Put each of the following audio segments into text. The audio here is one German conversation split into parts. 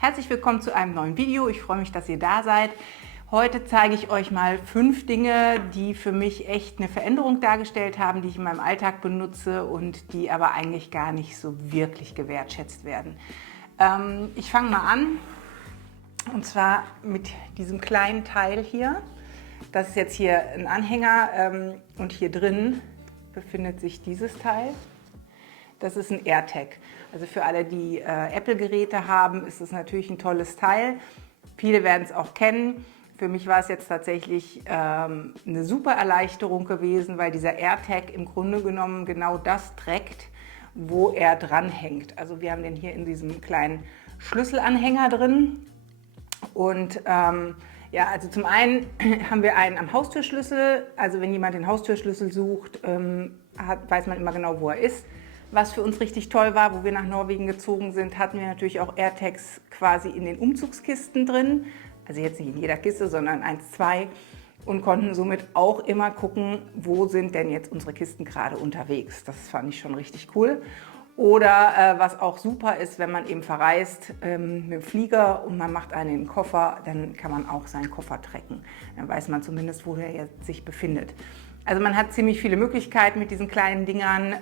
Herzlich willkommen zu einem neuen Video. Ich freue mich, dass ihr da seid. Heute zeige ich euch mal 5 Dinge, die für mich echt eine Veränderung dargestellt haben, die ich in meinem Alltag benutze und die aber eigentlich gar nicht so wirklich gewertschätzt werden. Ich fange mal an, und zwar mit diesem kleinen Teil hier. Das ist jetzt hier ein Anhänger und hier drin befindet sich dieses Teil. Das ist ein AirTag. Also für alle, die Apple-Geräte haben, ist es natürlich ein tolles Teil. Viele werden es auch kennen. Für mich war es jetzt tatsächlich eine super Erleichterung gewesen, weil dieser AirTag im Grunde genommen genau das trägt, wo er dranhängt. Also wir haben den hier in diesem kleinen Schlüsselanhänger drin. Und ja, also zum einen haben wir einen am Haustürschlüssel. Also wenn jemand den Haustürschlüssel sucht, weiß man immer genau, wo er ist. Was für uns richtig toll war, wo wir nach Norwegen gezogen sind, hatten wir natürlich auch AirTags quasi in den Umzugskisten drin. Also jetzt nicht in jeder Kiste, sondern 1, 2. Und konnten somit auch immer gucken, wo sind denn jetzt unsere Kisten gerade unterwegs. Das fand ich schon richtig cool. Oder was auch super ist, wenn man eben verreist mit dem Flieger und man macht einen in den Koffer, dann kann man auch seinen Koffer tracken. Dann weiß man zumindest, wo der jetzt sich befindet. Also man hat ziemlich viele Möglichkeiten mit diesen kleinen Dingern.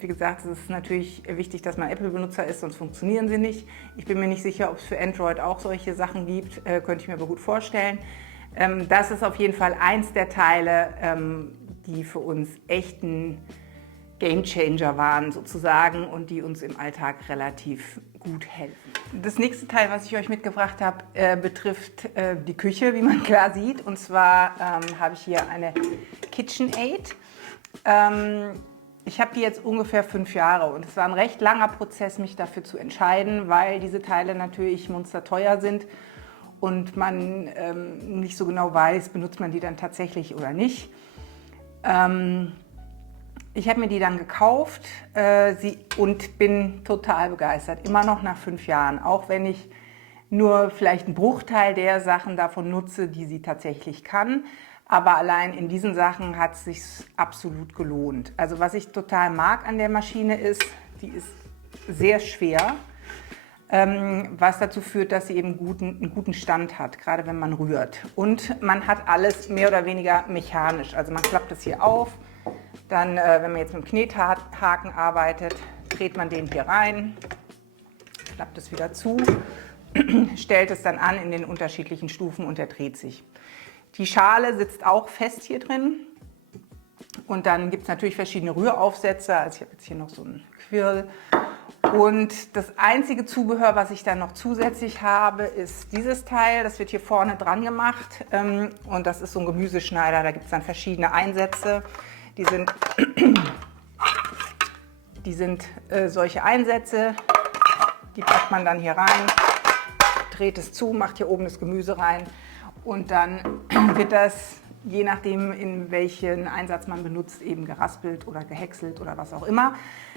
Wie gesagt, es ist natürlich wichtig, dass man Apple-Benutzer ist, sonst funktionieren sie nicht. Ich bin mir nicht sicher, ob es für Android auch solche Sachen gibt, könnte ich mir aber gut vorstellen. Das ist auf jeden Fall eins der Teile, die für uns echt ein Gamechanger waren sozusagen und die uns im Alltag relativ gut helfen. Das nächste Teil, was ich euch mitgebracht habe, betrifft die Küche, wie man klar sieht. Und zwar habe ich hier eine KitchenAid. Ich habe die jetzt ungefähr 5 Jahre und es war ein recht langer Prozess, mich dafür zu entscheiden, weil diese Teile natürlich monsterteuer sind und man nicht so genau weiß, benutzt man die dann tatsächlich oder nicht. Ich habe mir die dann gekauft und bin total begeistert, immer noch nach 5 Jahren, auch wenn ich nur vielleicht einen Bruchteil der Sachen davon nutze, die sie tatsächlich kann. Aber allein in diesen Sachen hat es sich absolut gelohnt. Also was ich total mag an der Maschine ist, die ist sehr schwer, was dazu führt, dass sie eben einen guten Stand hat, gerade wenn man rührt. Und man hat alles mehr oder weniger mechanisch, also man klappt es hier auf. Dann, wenn man jetzt mit dem Knethaken arbeitet, dreht man den hier rein, klappt es wieder zu, stellt es dann an in den unterschiedlichen Stufen und er dreht sich. Die Schale sitzt auch fest hier drin und dann gibt es natürlich verschiedene Rühraufsätze. Also ich habe jetzt hier noch so einen Quirl. Und das einzige Zubehör, was ich dann noch zusätzlich habe, ist dieses Teil. Das wird hier vorne dran gemacht und das ist so ein Gemüseschneider. Da gibt es dann verschiedene Einsätze. Die sind solche Einsätze, die packt man dann hier rein, dreht es zu, macht hier oben das Gemüse rein und dann wird das, je nachdem in welchen Einsatz man benutzt, eben geraspelt oder gehäckselt oder was auch immer.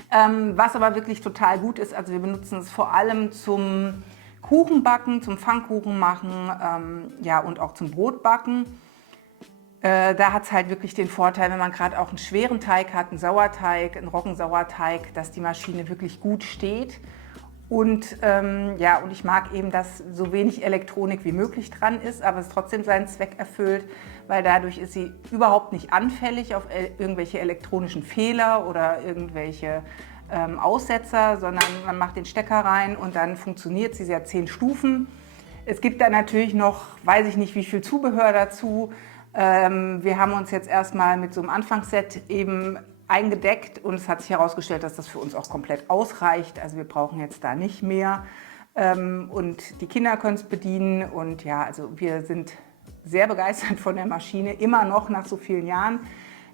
Was aber wirklich total gut ist, also wir benutzen es vor allem zum Kuchenbacken, zum Pfannkuchen machen, ja, und auch zum Brotbacken. Da hat es halt wirklich den Vorteil, wenn man gerade auch einen schweren Teig hat, einen Sauerteig, einen Roggensauerteig, dass die Maschine wirklich gut steht. Und ja, und ich mag eben, dass so wenig Elektronik wie möglich dran ist, aber es trotzdem seinen Zweck erfüllt, weil dadurch ist sie überhaupt nicht anfällig auf irgendwelche elektronischen Fehler oder irgendwelche Aussetzer, sondern man macht den Stecker rein und dann funktioniert sie. Sie hat 10 Stufen. Es gibt da natürlich noch, weiß ich nicht, wie viel Zubehör dazu. Wir haben uns jetzt erstmal mit so einem Anfangsset eben eingedeckt und es hat sich herausgestellt, dass das für uns auch komplett ausreicht. Also wir brauchen jetzt da nicht mehr und die Kinder können es bedienen und ja, also wir sind sehr begeistert von der Maschine, immer noch nach so vielen Jahren.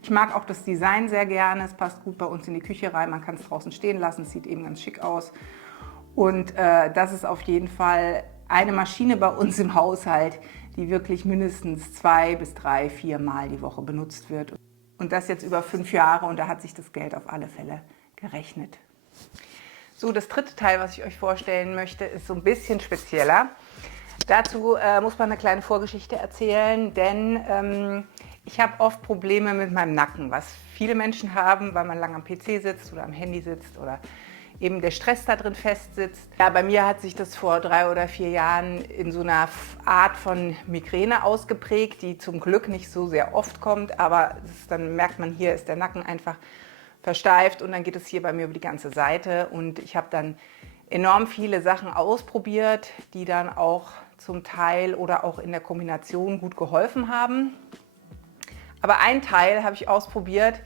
Ich mag auch das Design sehr gerne, es passt gut bei uns in die Küche rein, man kann es draußen stehen lassen, es sieht eben ganz schick aus und das ist auf jeden Fall eine Maschine bei uns im Haushalt, die wirklich mindestens 2 bis 3, 4 Mal die Woche benutzt wird. Und das jetzt über 5 Jahre und da hat sich das Geld auf alle Fälle gerechnet. So, das dritte Teil, was ich euch vorstellen möchte, ist so ein bisschen spezieller. Dazu muss man eine kleine Vorgeschichte erzählen, denn ich habe oft Probleme mit meinem Nacken, was viele Menschen haben, weil man lange am PC sitzt oder am Handy sitzt oder eben der Stress da drin festsitzt. Ja, bei mir hat sich das vor 3 oder 4 Jahren in so einer Art von Migräne ausgeprägt, die zum Glück nicht so sehr oft kommt, aber dann merkt man, hier ist der Nacken einfach versteift und dann geht es hier bei mir über die ganze Seite und ich habe dann enorm viele Sachen ausprobiert, die dann auch zum Teil oder auch in der Kombination gut geholfen haben. Aber einen Teil habe ich ausprobiert,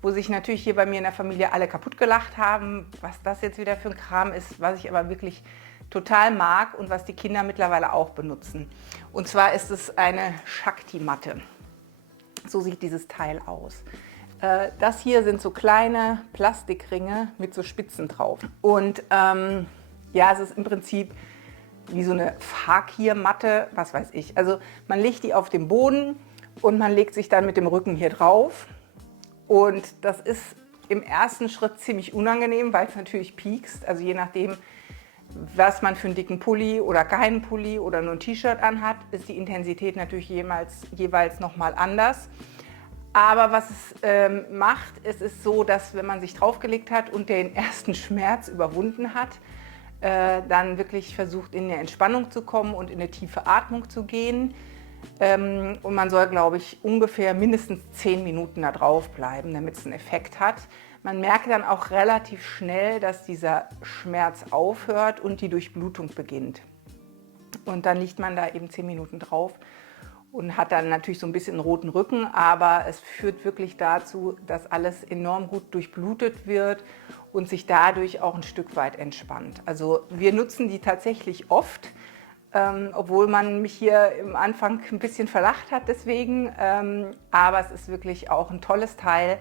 wo sich natürlich hier bei mir in der Familie alle kaputt gelacht haben, was das jetzt wieder für ein Kram ist, was ich aber wirklich total mag und was die Kinder mittlerweile auch benutzen. Und zwar ist es eine Shakti-Matte. So sieht dieses Teil aus. Das hier sind so kleine Plastikringe mit so Spitzen drauf. Und ja, es ist im Prinzip wie so eine Fakir-Matte, was weiß ich. Also man legt die auf den Boden und man legt sich dann mit dem Rücken hier drauf. Und das ist im ersten Schritt ziemlich unangenehm, weil es natürlich piekst. Also je nachdem, was man für einen dicken Pulli oder keinen Pulli oder nur ein T-Shirt anhat, ist die Intensität natürlich jeweils nochmal anders. Aber was es macht, es ist so, dass wenn man sich draufgelegt hat und den ersten Schmerz überwunden hat, dann wirklich versucht, in eine Entspannung zu kommen und in eine tiefe Atmung zu gehen. Und man soll, glaube ich, ungefähr mindestens 10 Minuten da drauf bleiben, damit es einen Effekt hat. Man merkt dann auch relativ schnell, dass dieser Schmerz aufhört und die Durchblutung beginnt. Und dann liegt man da eben 10 Minuten drauf und hat dann natürlich so ein bisschen einen roten Rücken, aber es führt wirklich dazu, dass alles enorm gut durchblutet wird und sich dadurch auch ein Stück weit entspannt. Also wir nutzen die tatsächlich oft. Obwohl man mich hier im Anfang ein bisschen verlacht hat deswegen. Aber es ist wirklich auch ein tolles Teil,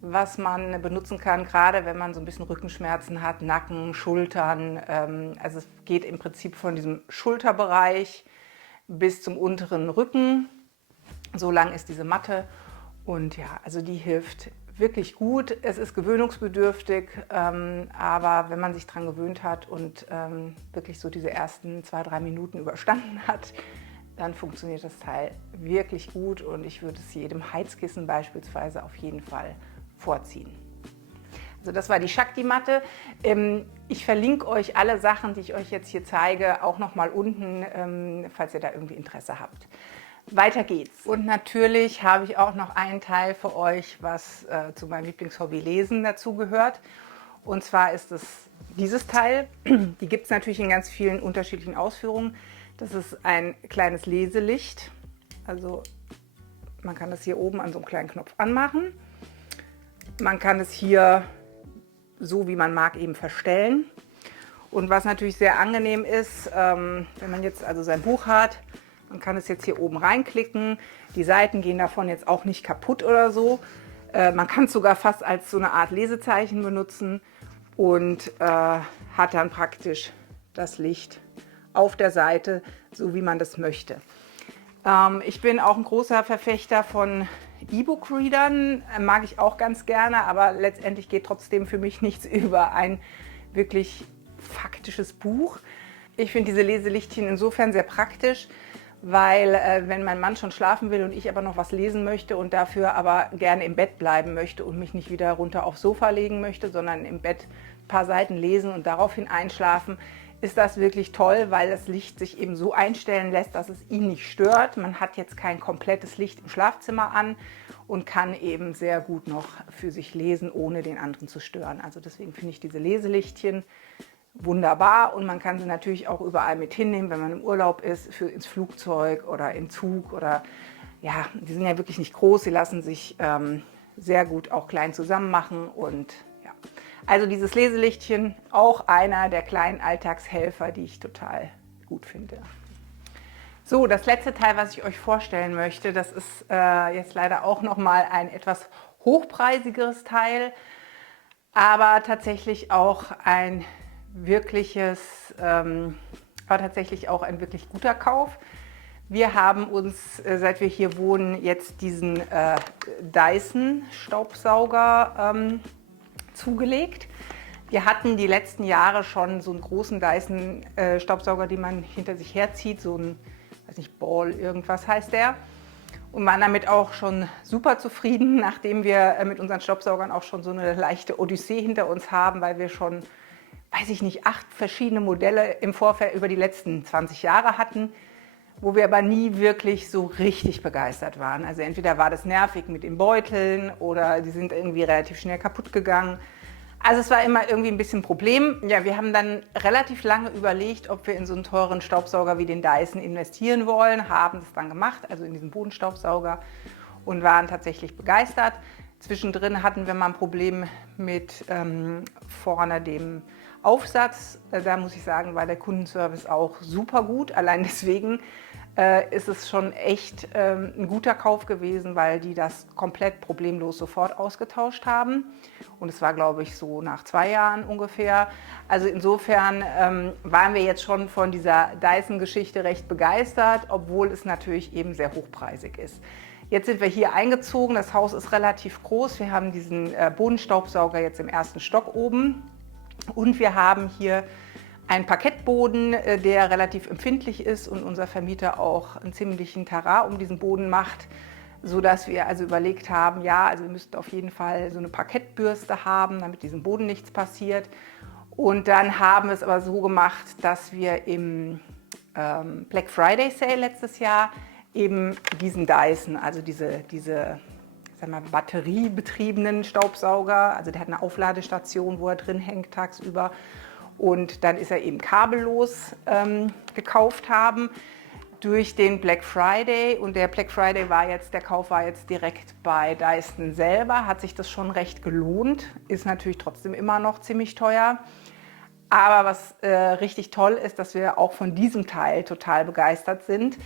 was man benutzen kann, gerade wenn man so ein bisschen Rückenschmerzen hat, Nacken, Schultern. Also es geht im Prinzip von diesem Schulterbereich bis zum unteren Rücken. So lang ist diese Matte und ja, also die hilft wirklich gut. Es ist gewöhnungsbedürftig, aber wenn man sich daran gewöhnt hat und wirklich so diese ersten 2, 3 Minuten überstanden hat, dann funktioniert das Teil wirklich gut und ich würde es jedem Heizkissen beispielsweise auf jeden Fall vorziehen. Also das war die Shakti-Matte. Ich verlinke euch alle Sachen, die ich euch jetzt hier zeige, auch nochmal unten, falls ihr da irgendwie Interesse habt. Weiter geht's. Und natürlich habe ich auch noch einen Teil für euch, was zu meinem Lieblingshobby Lesen dazugehört. Und zwar ist es dieses Teil. Die gibt es natürlich in ganz vielen unterschiedlichen Ausführungen. Das ist ein kleines Leselicht. Also man kann das hier oben an so einem kleinen Knopf anmachen. Man kann es hier so wie man mag eben verstellen. Und was natürlich sehr angenehm ist, wenn man jetzt also sein Buch hat, man kann es jetzt hier oben reinklicken. Die Seiten gehen davon jetzt auch nicht kaputt oder so. Man kann es sogar fast als so eine Art Lesezeichen benutzen und hat dann praktisch das Licht auf der Seite, so wie man das möchte. Ich bin auch ein großer Verfechter von E-Book-Readern, mag ich auch ganz gerne, aber letztendlich geht trotzdem für mich nichts über ein wirklich faktisches Buch. Ich finde diese Leselichtchen insofern sehr praktisch, weil wenn mein Mann schon schlafen will und ich aber noch was lesen möchte und dafür aber gerne im Bett bleiben möchte und mich nicht wieder runter aufs Sofa legen möchte, sondern im Bett ein paar Seiten lesen und daraufhin einschlafen, ist das wirklich toll, weil das Licht sich eben so einstellen lässt, dass es ihn nicht stört. Man hat jetzt kein komplettes Licht im Schlafzimmer an und kann eben sehr gut noch für sich lesen, ohne den anderen zu stören. Also deswegen finde ich diese Leselichtchen wunderbar und man kann sie natürlich auch überall mit hinnehmen, wenn man im Urlaub ist, ins Flugzeug oder im Zug oder ja, die sind ja wirklich nicht groß, sie lassen sich sehr gut auch klein zusammen machen und ja. Also dieses Leselichtchen, auch einer der kleinen Alltagshelfer, die ich total gut finde. So, das letzte Teil, was ich euch vorstellen möchte, das ist jetzt leider auch nochmal ein etwas hochpreisigeres Teil, aber tatsächlich auch ein wirklich guter Kauf. Wir haben uns, seit wir hier wohnen, jetzt diesen Dyson-Staubsauger zugelegt. Wir hatten die letzten Jahre schon so einen großen Dyson-Staubsauger, den man hinter sich herzieht, so ein, weiß nicht, Ball, irgendwas heißt der. Und waren damit auch schon super zufrieden, nachdem wir mit unseren Staubsaugern auch schon so eine leichte Odyssee hinter uns haben, weil wir schon weiß ich nicht, 8 verschiedene Modelle im Vorfeld über die letzten 20 Jahre hatten, wo wir aber nie wirklich so richtig begeistert waren. Also entweder war das nervig mit den Beuteln oder die sind irgendwie relativ schnell kaputt gegangen. Also es war immer irgendwie ein bisschen ein Problem. Ja, wir haben dann relativ lange überlegt, ob wir in so einen teuren Staubsauger wie den Dyson investieren wollen, haben das dann gemacht, also in diesen Bodenstaubsauger, und waren tatsächlich begeistert. Zwischendrin hatten wir mal ein Problem mit vorne dem Aufsatz. Da muss ich sagen, war der Kundenservice auch super gut. Allein deswegen ist es schon echt ein guter Kauf gewesen, weil die das komplett problemlos sofort ausgetauscht haben. Und es war, glaube ich, so nach 2 Jahren ungefähr. Also insofern waren wir jetzt schon von dieser Dyson-Geschichte recht begeistert, obwohl es natürlich eben sehr hochpreisig ist. Jetzt sind wir hier eingezogen, das Haus ist relativ groß. Wir haben diesen Bodenstaubsauger jetzt im 1. Stock oben und wir haben hier einen Parkettboden, der relativ empfindlich ist und unser Vermieter auch einen ziemlichen Terrain um diesen Boden macht, sodass wir also überlegt haben, ja, also wir müssten auf jeden Fall so eine Parkettbürste haben, damit diesem Boden nichts passiert. Und dann haben wir es aber so gemacht, dass wir im Black Friday Sale letztes Jahr eben diesen Dyson, also diese sagen wir, batteriebetriebenen Staubsauger, also der hat eine Aufladestation, wo er drin hängt tagsüber, und dann ist er eben kabellos gekauft haben durch den Black Friday, und der Black Friday war jetzt, der Kauf war jetzt direkt bei Dyson selber, hat sich das schon recht gelohnt, ist natürlich trotzdem immer noch ziemlich teuer. Aber was richtig toll ist, dass wir auch von diesem Teil total begeistert sind.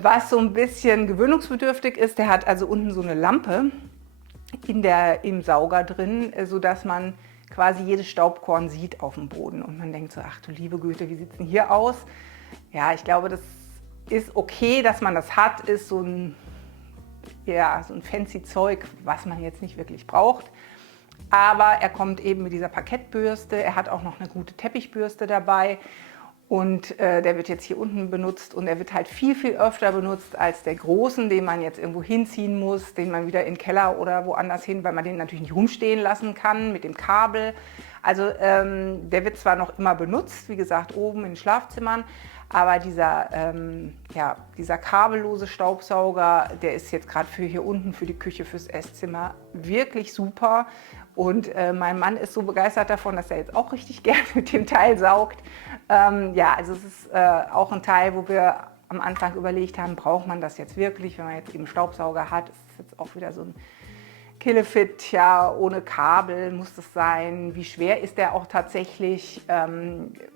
Was so ein bisschen gewöhnungsbedürftig ist, der hat also unten so eine Lampe im Sauger drin, sodass man quasi jedes Staubkorn sieht auf dem Boden. Und man denkt so, ach du liebe Güte, wie sieht es denn hier aus? Ja, ich glaube, das ist okay, dass man das hat, ist so ein fancy Zeug, was man jetzt nicht wirklich braucht. Aber er kommt eben mit dieser Parkettbürste, er hat auch noch eine gute Teppichbürste dabei. Und der wird jetzt hier unten benutzt und er wird halt viel, viel öfter benutzt als der großen, den man jetzt irgendwo hinziehen muss, den man wieder in den Keller oder woanders hin, weil man den natürlich nicht rumstehen lassen kann mit dem Kabel. Also der wird zwar noch immer benutzt, wie gesagt, oben in den Schlafzimmern, aber dieser kabellose Staubsauger, der ist jetzt gerade für hier unten, für die Küche, fürs Esszimmer wirklich super. Und mein Mann ist so begeistert davon, dass er jetzt auch richtig gern mit dem Teil saugt. Also es ist auch ein Teil, wo wir am Anfang überlegt haben, braucht man das jetzt wirklich, wenn man jetzt eben Staubsauger hat. Das ist jetzt auch wieder so ein Killefit, ja, ohne Kabel muss das sein. Wie schwer ist der auch tatsächlich?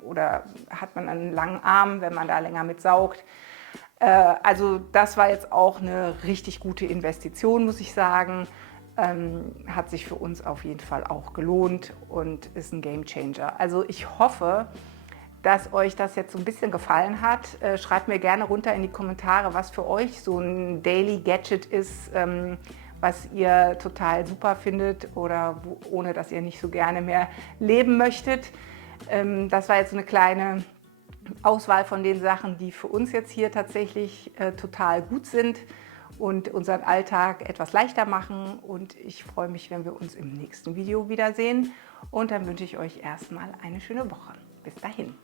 Oder hat man einen langen Arm, wenn man da länger mit saugt? Also das war jetzt auch eine richtig gute Investition, muss ich sagen. Hat sich für uns auf jeden Fall auch gelohnt und ist ein Gamechanger. Also ich hoffe, dass euch das jetzt so ein bisschen gefallen hat. Schreibt mir gerne runter in die Kommentare, was für euch so ein Daily Gadget ist, was ihr total super findet oder ohne dass ihr nicht so gerne mehr leben möchtet. Das war jetzt so eine kleine Auswahl von den Sachen, die für uns jetzt hier tatsächlich total gut sind und unseren Alltag etwas leichter machen. Und ich freue mich, wenn wir uns im nächsten Video wiedersehen. Und dann wünsche ich euch erstmal eine schöne Woche. Bis dahin.